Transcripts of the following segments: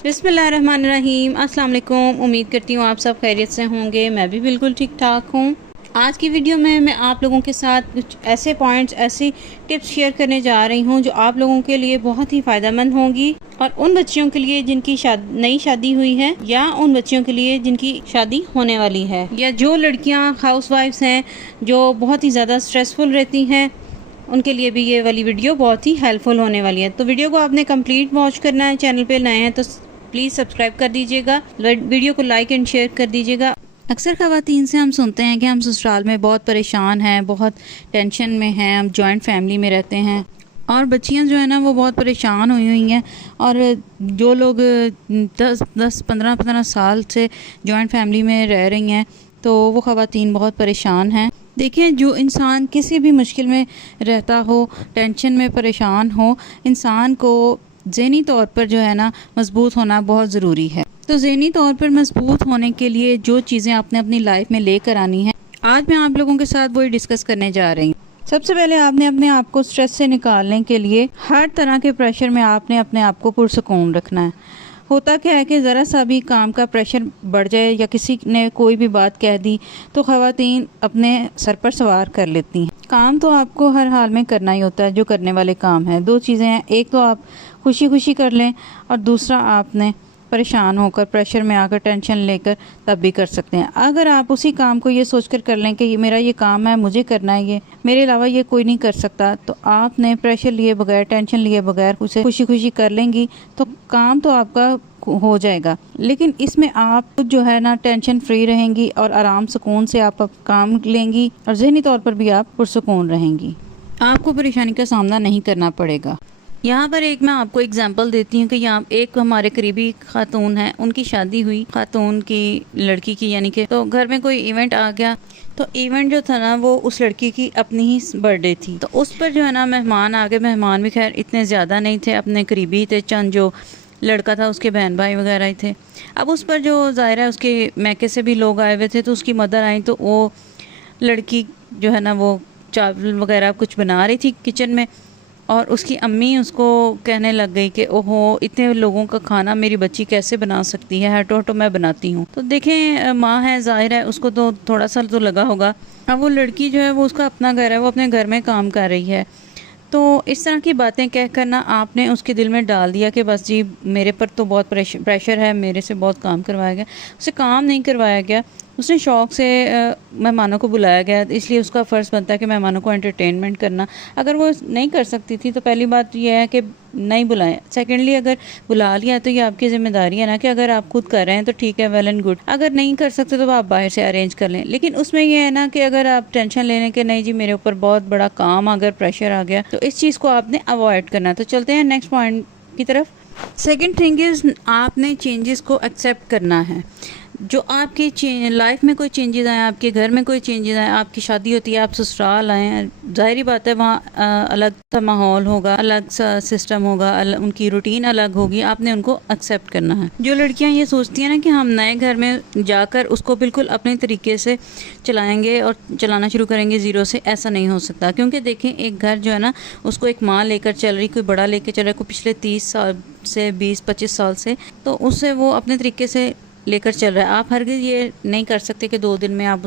बिस्मिल्लाहिर्रहमानिर्रहीम। अस्सलाम वालेकुम। उम्मीद करती हूँ आप सब खैरियत से होंगे। मैं भी बिल्कुल ठीक ठाक हूँ। आज की वीडियो में मैं आप लोगों के साथ कुछ ऐसे पॉइंट्स, ऐसी टिप्स शेयर करने जा रही हूँ जो आप लोगों के लिए बहुत ही फ़ायदेमंद होंगी, और उन बच्चियों के लिए जिनकी नई शादी हुई है, या उन बच्चियों के लिए जिनकी शादी होने वाली है, या जो लड़कियाँ हाउसवाइफ्स हैं जो बहुत ही ज़्यादा स्ट्रेसफुल रहती हैं, उनके लिए भी ये वाली वीडियो बहुत ही हेल्पफुल होने वाली है। तो वीडियो को आपने कंप्लीट वॉच करना है। चैनल पे नए हैं तो प्लीज़ सब्सक्राइब कर दीजिएगा, वीडियो को लाइक एंड शेयर कर दीजिएगा। अक्सर ख़वातीन से हम सुनते हैं कि हम ससुराल में बहुत परेशान हैं, बहुत टेंशन में हैं, हम जॉइंट फैमिली में रहते हैं, और बच्चियां जो है ना वो बहुत परेशान हुई हैं। और जो लोग 10-15 साल से जॉइंट फैमिली में रह रही हैं तो वो ख़वातीन बहुत परेशान हैं। देखिए, जो इंसान किसी भी मुश्किल में रहता हो, टेंशन में परेशान हो, इंसान को ज़हनी तौर पर जो है ना मजबूत होना बहुत ज़रूरी है। तो ज़हनी तौर पर मजबूत होने के लिए जो चीज़ें आपने अपनी लाइफ में लेकर आनी है, आज मैं आप लोगों के साथ वही डिस्कस करने जा रही हूँ। सबसे पहले आपने अपने आप को स्ट्रेस से निकालने के लिए हर तरह के प्रेशर में आपने अपने आप को पुरसुकून रखना है। होता क्या है कि ज़रा सा भी काम का प्रेशर बढ़ जाए या किसी ने कोई भी बात कह दी तो ख़वातीन अपने सर पर सवार कर लेती हैं। काम तो आपको हर हाल में करना ही होता है, जो करने वाले काम है। दो चीज़ें हैं, एक तो आप खुशी खुशी कर लें, और दूसरा आपने परेशान होकर, प्रेशर में आकर, टेंशन लेकर तब भी कर सकते हैं। अगर आप उसी काम को ये सोचकर कर लें कि ये मेरा ये काम है, मुझे करना है, ये मेरे अलावा ये कोई नहीं कर सकता, तो आपने प्रेशर लिए बगैर, टेंशन लिए बगैर उसे खुशी खुशी कर लेंगी तो काम तो आपका हो जाएगा। लेकिन इसमें आप जो है ना टेंशन फ्री रहेंगी और आराम सुकून से आप काम लेंगी, और जहनी तौर पर भी आप पुरसुकून रहेंगी। आपको परेशानी का सामना नहीं करना पड़ेगा। यहाँ पर एक मैं आपको एग्जांपल देती हूँ कि यहाँ एक हमारे करीबी खातून है, उनकी शादी हुई, खातून की लड़की की, यानी कि तो घर में कोई इवेंट आ गया। तो इवेंट जो था ना वो उस लड़की की अपनी ही बर्थडे थी, तो उस पर जो है ना मेहमान आ गए। मेहमान भी खैर इतने ज़्यादा नहीं थे, अपने करीबी थे, चंद जो लड़का था उसके बहन भाई वगैरह ही थे। अब उस पर जो ज़ाहिर है उसके मैके से भी लोग आए हुए थे, तो उसकी मदर आई, तो वो लड़की जो है ना वो चावल वगैरह कुछ बना रही थी किचन में, और उसकी अम्मी उसको कहने लग गई कि ओहो, इतने लोगों का खाना मेरी बच्ची कैसे बना सकती है, हटो हटो मैं बनाती हूँ। तो देखें, माँ है, जाहिर है उसको तो थोड़ा सा तो लगा होगा। अब वो लड़की जो है वो उसका अपना घर है, वो अपने घर में काम कर रही है। तो इस तरह की बातें कह कर ना आपने उसके दिल में डाल दिया कि बस जी मेरे पर तो बहुत प्रेशर है, मेरे से बहुत काम करवाया गया। उसे काम नहीं करवाया गया, उसने शौक़ से मेहमानों को बुलाया गया, इसलिए उसका फ़र्ज़ बनता है कि मेहमानों को एंटरटेनमेंट करना। अगर वो नहीं कर सकती थी तो पहली बात यह है कि नहीं बुलाएं। सेकेंडली, अगर बुला लिया तो ये आपकी ज़िम्मेदारी है ना कि अगर आप खुद कर रहे हैं तो ठीक है, वेल एंड गुड। अगर नहीं कर सकते तो आप बाहर से अरेंज कर लें। लेकिन उसमें यह है ना कि अगर आप टेंशन लेने के नहीं जी मेरे ऊपर बहुत बड़ा काम, अगर प्रेशर आ गया, तो इस चीज़ को आपने अवॉइड करना। तो चलते हैं नेक्स्ट पॉइंट की तरफ। सेकेंड थिंग इज़, आपने चेंजेस को एक्सेप्ट करना है। जो आपकी लाइफ में कोई चेंजेस आए, आपके घर में कोई चेंजेस आए, आपकी शादी होती है, आप ससुराल आए हैं, ज़ाहिरी बात है वहाँ अलग सा माहौल होगा, अलग सा सिस्टम होगा, उनकी रूटीन अलग होगी, आपने उनको एक्सेप्ट करना है। जो लड़कियाँ ये सोचती हैं ना कि हम नए घर में जाकर उसको बिल्कुल अपने तरीके से चलाएंगे और चलाना शुरू करेंगे ज़ीरो से, ऐसा नहीं हो सकता। क्योंकि देखें, एक घर जो है ना उसको एक माँ लेकर चल रही, कोई बड़ा लेकर चल रहा है, कोई पिछले 30 साल से 20-25 साल से, तो उससे वो अपने तरीके से लेकर चल रहा है। आप हरगिज़ ये नहीं कर सकते कि 2 दिन में आप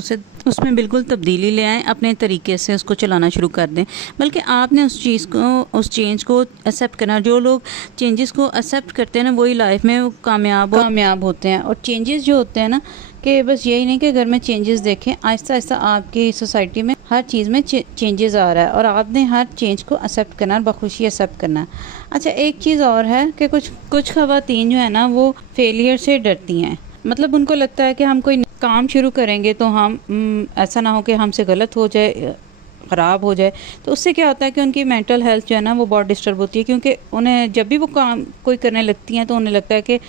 उसमें बिल्कुल तब्दीली ले आएँ, अपने तरीके से उसको चलाना शुरू कर दें। बल्कि आपने उस चेंज को एक्सेप्ट करना। जो लोग चेंजेस को एक्सेप्ट करते हैं ना वही लाइफ में कामयाब होते हैं। और चेंजेस जो होते हैं ना, कि बस यही नहीं कि घर में चेंजेस देखें, आहिस्ता आहिस्ता आपकी सोसाइटी में हर चीज़ में चेंजेस आ रहा है, और आपने हर चेंज को एक्सेप्ट करना, बखुशी एक्सेप्ट करना। अच्छा, एक चीज़ और है कि कुछ ख़वातीन जो है ना वो फेलियर से डरती हैं। मतलब उनको लगता है कि हम कोई काम शुरू करेंगे तो हम ऐसा ना हो कि हमसे गलत हो जाए, ख़राब हो जाए। तो उससे क्या होता है कि उनकी मेंटल हेल्थ जो है ना वो बहुत डिस्टर्ब होती है। क्योंकि उन्हें जब भी वो काम कोई करने लगती हैं तो उन्हें लगता है कि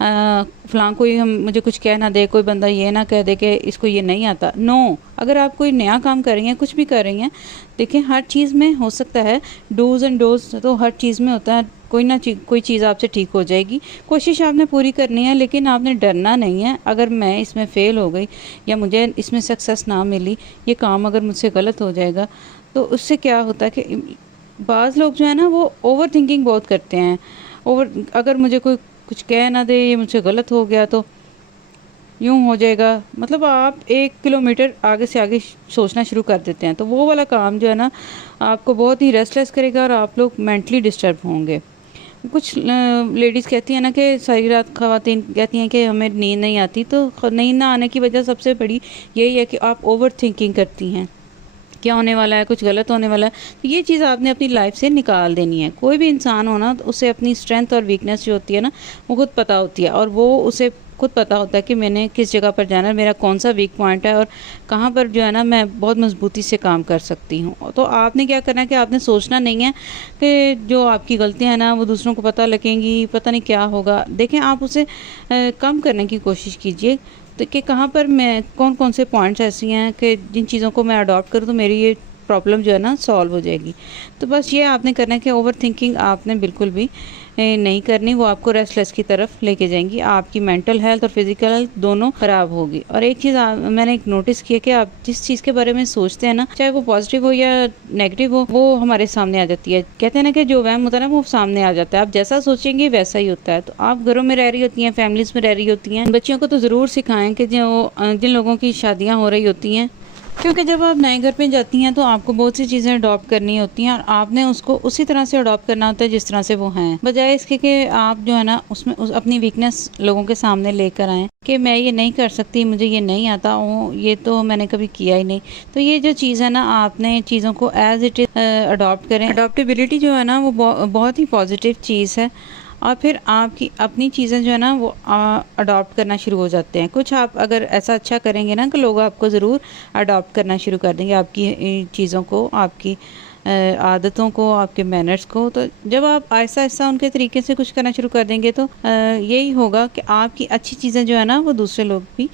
फ़लाँ कोई मुझे कुछ कह ना दे, कोई बंदा ये ना कह दे कि इसको ये नहीं आता। नो, अगर आप कोई नया काम कर रही हैं, कुछ भी कर रही हैं, देखें हर चीज़ में हो सकता है, डूज़ एंड डोज़ तो हर चीज़ में होता है। कोई चीज़ आपसे ठीक हो जाएगी। कोशिश आपने पूरी करनी है, लेकिन आपने डरना नहीं है। अगर मैं इसमें फ़ेल हो गई या मुझे इसमें सक्सेस ना मिली, ये काम अगर मुझसे गलत हो जाएगा, तो उससे क्या होता है कि बाज़ लोग जो है ना वो ओवर थिंकिंग बहुत करते हैं। अगर मुझे कोई कुछ कह ना दे, ये मुझसे गलत हो गया तो यूँ हो जाएगा, मतलब आप 1 किलोमीटर आगे से आगे सोचना शुरू कर देते हैं। तो वो वाला काम जो है ना आपको बहुत ही रेस्टलेस करेगा और आप लोग मेंटली डिस्टर्ब होंगे। कुछ लेडीज़ कहती हैं ना कि सारी रात ख़वातीन कहती हैं कि हमें नींद नहीं आती, तो नींद ना आने की वजह सबसे बड़ी यही है कि आप ओवर थिंकिंग करती हैं, क्या होने वाला है, कुछ गलत होने वाला है। तो ये चीज़ आपने अपनी लाइफ से निकाल देनी है। कोई भी इंसान हो ना, तो उसे अपनी स्ट्रेंथ और वीकनेस जो होती है ना वो खुद पता होती है, और वो उसे खुद पता होता है कि मैंने किस जगह पर जाना है, मेरा कौन सा वीक पॉइंट है और कहाँ पर जो है ना मैं बहुत मजबूती से काम कर सकती हूँ। तो आपने क्या करना है कि आपने सोचना नहीं है कि जो आपकी गलतियाँ हैं ना वो दूसरों को पता लगेंगी, पता नहीं क्या होगा। देखें, आप उसे कम करने की कोशिश कीजिए, तो कि कहाँ पर मैं कौन कौन से पॉइंट्स ऐसी हैं कि जिन चीज़ों को मैं अडॉप्ट करूँ तो मेरी ये प्रॉब्लम जो है ना सॉल्व हो जाएगी। तो बस ये आपने करना है कि ओवर थिंकिंग आपने बिल्कुल भी नहीं करनी, वो आपको रेस्टलेस की तरफ लेके जाएंगी, आपकी मेंटल हेल्थ और फिजिकल हेल्थ दोनों खराब होगी। और एक चीज़ मैंने एक नोटिस किया कि आप जिस चीज़ के बारे में सोचते हैं ना, चाहे वो पॉजिटिव हो या नेगेटिव हो, वो हमारे सामने आ जाती है। कहते हैं ना कि जो वहम होता है ना वो सामने आ जाता है, आप जैसा सोचेंगे वैसा ही होता है। तो आप घरों में रह रही होती हैं, फैमिलीज में रह रही होती हैं, बच्चियों को तो ज़रूर सिखाएं कि जिन लोगों की शादियाँ हो रही होती हैं, क्योंकि जब आप नए घर पे जाती हैं तो आपको बहुत सी चीज़ें अडॉप्ट करनी होती हैं और आपने उसको उसी तरह से अडॉप्ट करना होता है जिस तरह से वो हैं, बजाय इसके कि आप जो है ना उसमें अपनी वीकनेस लोगों के सामने लेकर आएँ कि मैं ये नहीं कर सकती, मुझे ये नहीं आता, ये तो मैंने कभी किया ही नहीं। तो ये जो चीज़ है ना, आपने चीज़ों को एज इट इज़ अडॉप्ट करें। अडॉप्टेबिलिटी जो है ना वो बहुत ही पॉजिटिव चीज़ है, और फिर आपकी अपनी चीज़ें जो है ना वो अडॉप्ट करना शुरू हो जाते हैं। कुछ आप अगर ऐसा अच्छा करेंगे ना कि लोग आपको ज़रूर अडॉप्ट करना शुरू कर देंगे, आपकी चीज़ों को, आपकी आदतों को, आपके मैनर्स को। तो जब आप आहिस्ता आहिस्ता उनके तरीके से कुछ करना शुरू कर देंगे तो यही होगा कि आपकी अच्छी चीज़ें जो है ना वो दूसरे लोग भी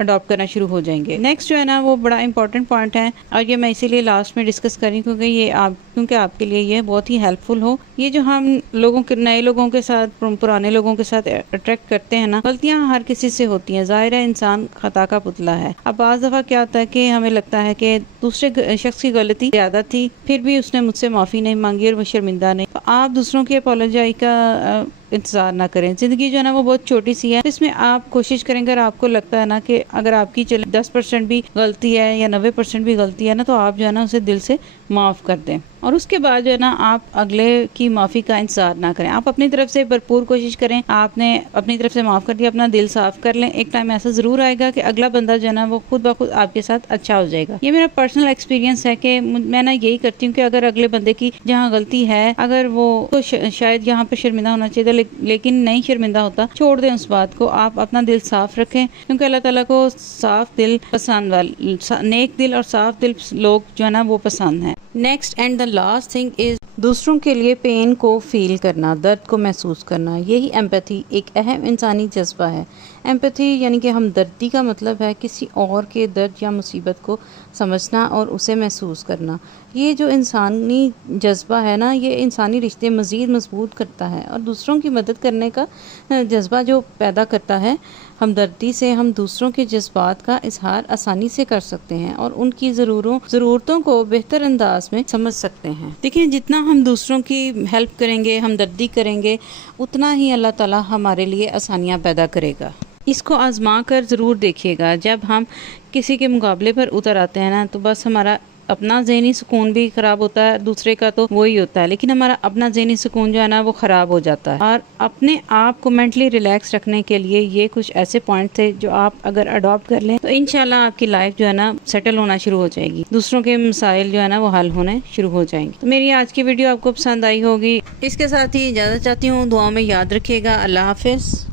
अडॉप्ट करना शुरू हो जाएंगे। नेक्स्ट जो है ना वो बड़ा इंपॉर्टेंट पॉइंट है, और ये मैं इसीलिए लास्ट में डिस्कस करी क्योंकि आपके लिए ये बहुत ही हेल्पफुल हो। ये जो हम नए लोगों के साथ, पुराने लोगों के साथ अट्रैक्ट करते हैं ना, गलतियां हर किसी से होती हैं, जाहिर है इंसान खता का पुतला है। अब बाज़ दफ़ा क्या होता है कि हमें लगता है कि दूसरे शख्स की गलती ज़्यादा थी, फिर भी उसने मुझसे माफ़ी नहीं मांगी और वो शर्मिंदा नहीं। तो आप दूसरों की अपॉलोजाई का इंतज़ार ना करें। ज़िंदगी जो है ना वो बहुत छोटी सी है, इसमें आप कोशिश करेंगे, अगर आपको लगता है ना कि अगर आपकी 10% भी गलती है या 90% भी गलती है ना, तो आप जो है ना उसे दिल से माफ़ कर दें, और उसके बाद जो है ना आप अगले की माफ़ी का इंतजार ना करें। आप अपनी तरफ से भरपूर कोशिश करें, आपने अपनी तरफ से माफ़ कर दिया, अपना दिल साफ कर लें। एक टाइम ऐसा ज़रूर आएगा कि अगला बंदा जो है ना वो खुद ब खुद आपके साथ अच्छा हो जाएगा। ये मेरा पर्सनल एक्सपीरियंस है कि मैं ना यही करती हूँ कि अगर अगले बंदे की जहाँ गलती है, अगर वो तो शायद यहाँ पर शर्मिंदा होना चाहिए लेकिन नहीं शर्मिंदा होता, छोड़ दें उस बात को। आप अपना दिल साफ रखें, क्योंकि अल्लाह ताला को साफ दिल पसंद वाले, नेक दिल और साफ दिल लोग जो है ना वो पसंद है। Next and the last thing is दूसरों के लिए पेन को फील करना, दर्द को महसूस करना। यही एम्पैथी एक अहम इंसानी जज्बा है। एम्पैथी यानी कि हमदर्दी का मतलब है किसी और के दर्द या मुसीबत को समझना और उसे महसूस करना। ये जो इंसानी जज्बा है ना, ये इंसानी रिश्ते मज़ीद मजबूत करता है और दूसरों की मदद करने का जज्बा जो पैदा करता है। हमदर्दी से हम दूसरों के जज्बात का इजहार आसानी से कर सकते हैं और उनकी ज़रूरतों को बेहतर अंदाज में समझ सकते हैं। देखिए, जितना हम दूसरों की हेल्प करेंगे, हमदर्दी करेंगे, उतना ही अल्लाह ताला हमारे लिए आसानियाँ पैदा करेगा। इसको आजमा कर ज़रूर देखिएगा। जब हम किसी के मुकाबले पर उतर आते हैं ना, तो बस हमारा अपना ज़हनी सुकून भी ख़राब होता है, दूसरे का तो वही होता है, लेकिन हमारा अपना ज़हनी सुकून जो है ना वो ख़राब हो जाता है। और अपने आप को मेंटली रिलैक्स रखने के लिए ये कुछ ऐसे पॉइंट थे जो आप अगर अडॉप्ट कर लें तो इंशाल्लाह आपकी लाइफ जो है ना सेटल होना शुरू हो जाएगी, दूसरों के मसाइल जो है ना वो हल होने शुरू हो जाएंगे। तो मेरी आज की वीडियो आपको पसंद आई होगी। इसके साथ ही इजाज़त चाहती हूँ, दुआ में याद रखिएगा। अल्लाह हाफिज़।